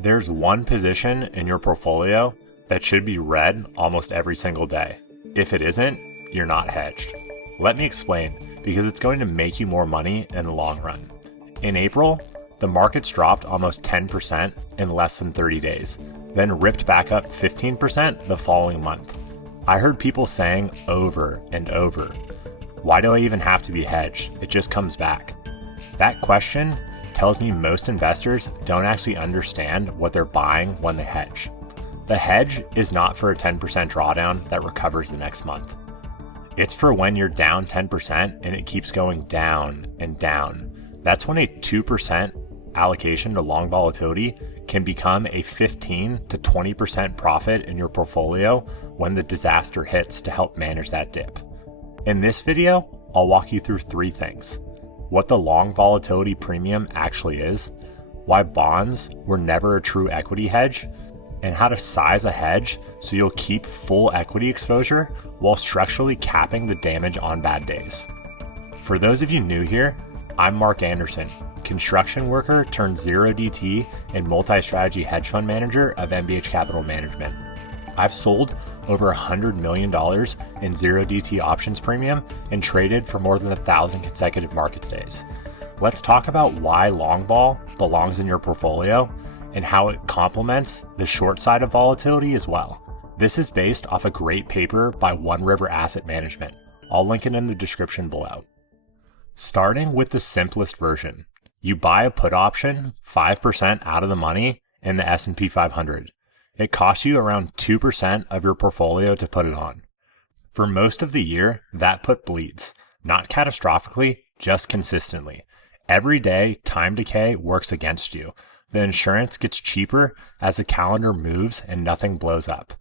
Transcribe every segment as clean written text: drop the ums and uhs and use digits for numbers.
There's one position in your portfolio that should be read almost every single day. If it isn't, you're not hedged. Let me explain, because it's going to make you more money in the long run. In April, the markets dropped almost 10% in less than 30 days, then ripped back up 15% the following month. I heard people saying over and over, why do I even have to be hedged? It just comes back. That question tells me most investors don't actually understand what they're buying when they hedge. The hedge is not for a 10% drawdown that recovers the next month. It's for when you're down 10% and it keeps going down and down. That's when a 2% allocation to long volatility can become a 15 to 20% profit in your portfolio when the disaster hits to help manage that dip. In this video, I'll walk you through 3 things: what the long volatility premium actually is, why bonds were never a true equity hedge, and how to size a hedge so you'll keep full equity exposure while structurally capping the damage on bad days. For those of you new here, I'm Mark Anderson, construction worker turned 0DT and multi-strategy hedge fund manager of MBH Capital Management. I've sold over $100 million in 0DT options premium and traded for more than 1,000 consecutive markets days. Let's talk about why long vol belongs in your portfolio and how it complements the short side of volatility as well. This is based off a great paper by One River Asset Management. I'll link it in the description below. Starting with the simplest version, you buy a put option 5% out of the money in the S&P 500. It costs you around 2% of your portfolio to put it on. For most of the year, that put bleeds, not catastrophically, just consistently. Every day, time decay works against you. The insurance gets cheaper as the calendar moves and nothing blows up.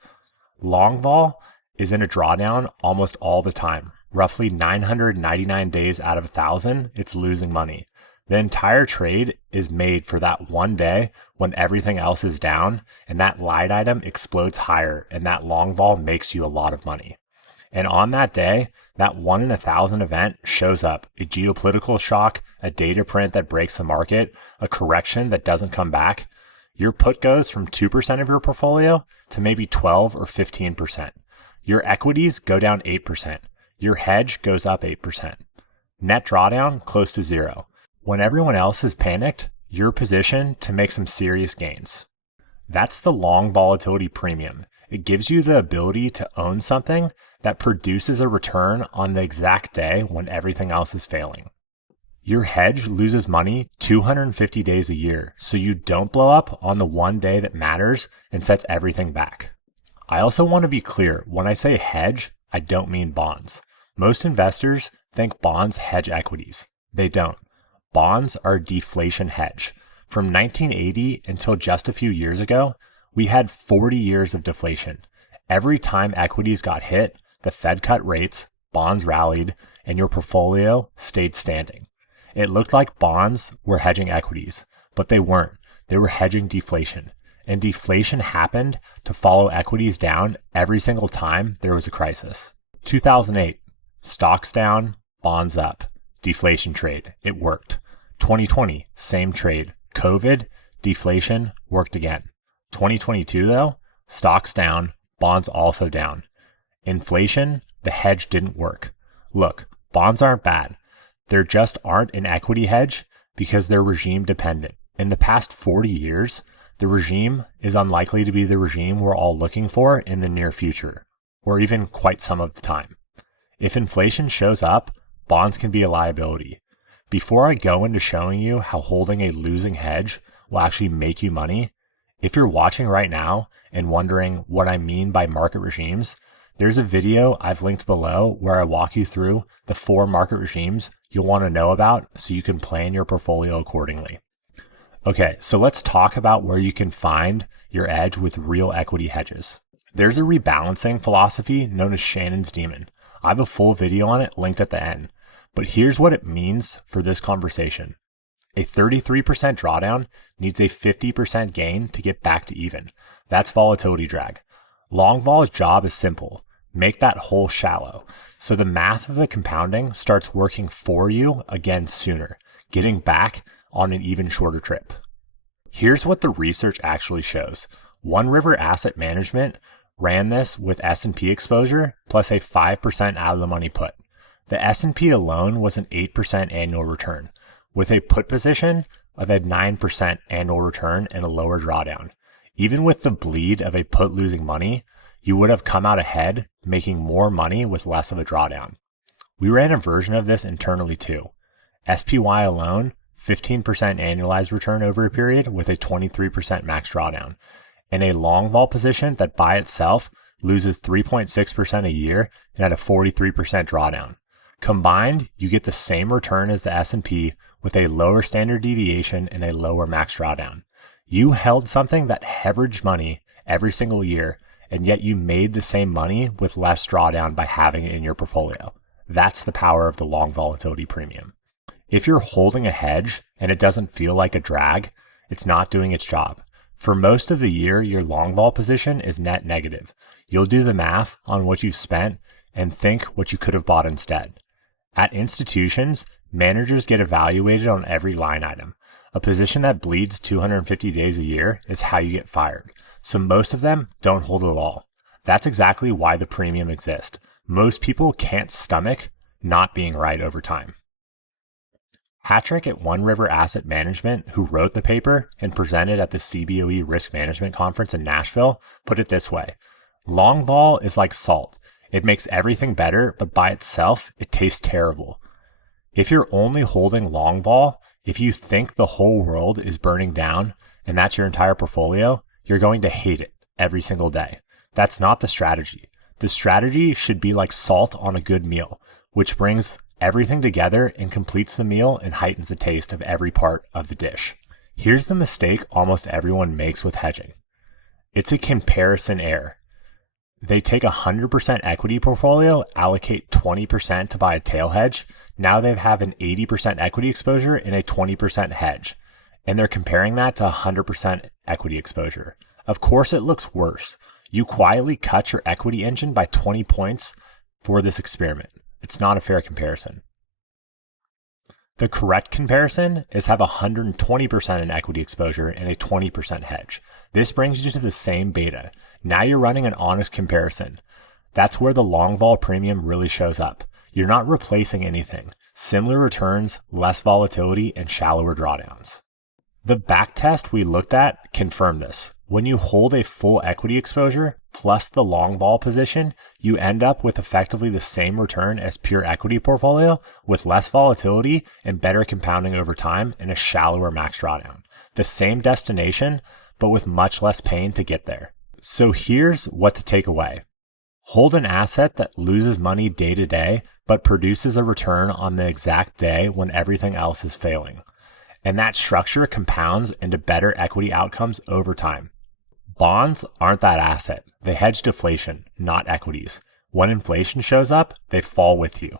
Long vol is in a drawdown almost all the time. Roughly 999 days out of 1,000, it's losing money. The entire trade is made for that one day when everything else is down and that line item explodes higher and that long vol makes you a lot of money. And on that day, that 1 in 1,000 event shows up: a geopolitical shock, a data print that breaks the market, a correction that doesn't come back. Your put goes from 2% of your portfolio to maybe 12 or 15%. Your equities go down 8%. Your hedge goes up 8%. Net drawdown close to 0. When everyone else is panicked, you're positioned to make some serious gains. That's the long volatility premium. It gives you the ability to own something that produces a return on the exact day when everything else is failing. Your hedge loses money 250 days a year, so you don't blow up on the one day that matters and sets everything back. I also want to be clear, when I say hedge, I don't mean bonds. Most investors think bonds hedge equities. They don't. Bonds are a deflation hedge. From 1980 until just a few years ago, we had 40 years of deflation. Every time equities got hit, the Fed cut rates, bonds rallied, and your portfolio stayed standing. It looked like bonds were hedging equities, but they weren't. They were hedging deflation. And deflation happened to follow equities down every single time there was a crisis. 2008, stocks down, bonds up. Deflation trade. It worked. 2020, same trade. COVID, deflation, worked again. 2022 though, stocks down, bonds also down. Inflation, the hedge didn't work. Look, bonds aren't bad. There just aren't an equity hedge because they're regime dependent. In the past 40 years, the regime is unlikely to be the regime we're all looking for in the near future, or even quite some of the time. If inflation shows up, bonds can be a liability. Before I go into showing you how holding a losing hedge will actually make you money, if you're watching right now and wondering what I mean by market regimes, there's a video I've linked below where I walk you through the 4 market regimes you'll want to know about so you can plan your portfolio accordingly. Okay, so let's talk about where you can find your edge with real equity hedges. There's a rebalancing philosophy known as Shannon's Demon. I have a full video on it linked at the end. But here's what it means for this conversation. A 33% drawdown needs a 50% gain to get back to even. That's volatility drag. Long vol's job is simple. Make that hole shallow. So the math of the compounding starts working for you again sooner, getting back on an even shorter trip. Here's what the research actually shows. One River Asset Management ran this with S&P exposure plus a 5% out of the money put. The S&P alone was an 8% annual return, with a put position of a 9% annual return and a lower drawdown. Even with the bleed of a put losing money, you would have come out ahead, making more money with less of a drawdown. We ran a version of this internally too. SPY alone, 15% annualized return over a period with a 23% max drawdown, and a long vol position that by itself loses 3.6% a year and at a 43% drawdown. Combined, you get the same return as the S&P with a lower standard deviation and a lower max drawdown. You held something that averaged money every single year, and yet you made the same money with less drawdown by having it in your portfolio. That's the power of the long volatility premium. If you're holding a hedge and it doesn't feel like a drag, it's not doing its job. For most of the year, your long vol position is net negative. You'll do the math on what you've spent and think what you could have bought instead. At institutions, managers get evaluated on every line item. A position that bleeds 250 days a year is how you get fired. So most of them don't hold it all. That's exactly why the premium exists. Most people can't stomach not being right over time. Patrick at One River Asset Management, who wrote the paper and presented at the CBOE Risk Management Conference in Nashville, put it this way. Long vol is like salt. It makes everything better, but by itself, it tastes terrible. If you're only holding long vol, if you think the whole world is burning down and that's your entire portfolio, you're going to hate it every single day. That's not the strategy. The strategy should be like salt on a good meal, which brings everything together and completes the meal and heightens the taste of every part of the dish. Here's the mistake almost everyone makes with hedging. It's a comparison error. They take a 100% equity portfolio, allocate 20% to buy a tail hedge. Now they have an 80% equity exposure and a 20% hedge. And they're comparing that to 100% equity exposure. Of course, it looks worse. You quietly cut your equity engine by 20 points for this experiment. It's not a fair comparison. The correct comparison is have 120% in equity exposure and a 20% hedge. This brings you to the same beta. Now you're running an honest comparison. That's where the long vol premium really shows up. You're not replacing anything. Similar returns, less volatility, and shallower drawdowns. The backtest we looked at confirmed this. When you hold a full equity exposure plus the long vol position, you end up with effectively the same return as pure equity portfolio with less volatility and better compounding over time and a shallower max drawdown. The same destination, but with much less pain to get there. So here's what to take away. Hold an asset that loses money day to day, but produces a return on the exact day when everything else is failing. And that structure compounds into better equity outcomes over time. Bonds aren't that asset. They hedge deflation, not equities. When inflation shows up, they fall with you.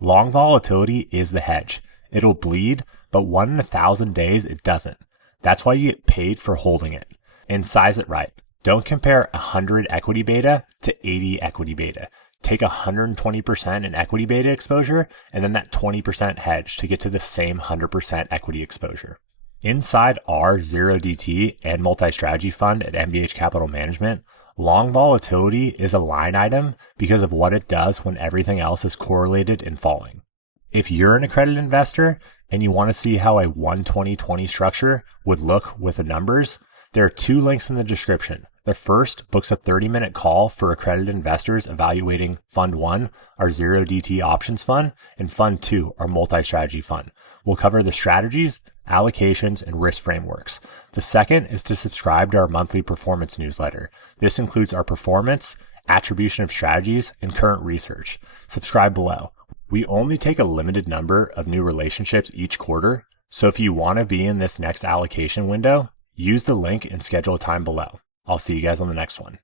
Long volatility is the hedge. It'll bleed, but 1 in 1,000 days it doesn't. That's why you get paid for holding it. And size it right. Don't compare 100 equity beta to 80 equity beta. Take 120% in equity beta exposure and then that 20% hedge to get to the same 100% equity exposure. Inside our 0DT and multi-strategy fund at MBH Capital Management, long volatility is a line item because of what it does when everything else is correlated and falling. If you're an accredited investor and you want to see how a 1-20-20 structure would look with the numbers, there are 2 links in the description. The first books a 30-minute call for accredited investors evaluating Fund 1, our 0DT options fund, and Fund 2, our multi-strategy fund. We'll cover the strategies, allocations, and risk frameworks. The second is to subscribe to our monthly performance newsletter. This includes our performance, attribution of strategies, and current research. Subscribe below. We only take a limited number of new relationships each quarter, so if you want to be in this next allocation window, use the link and schedule a time below. I'll see you guys on the next one.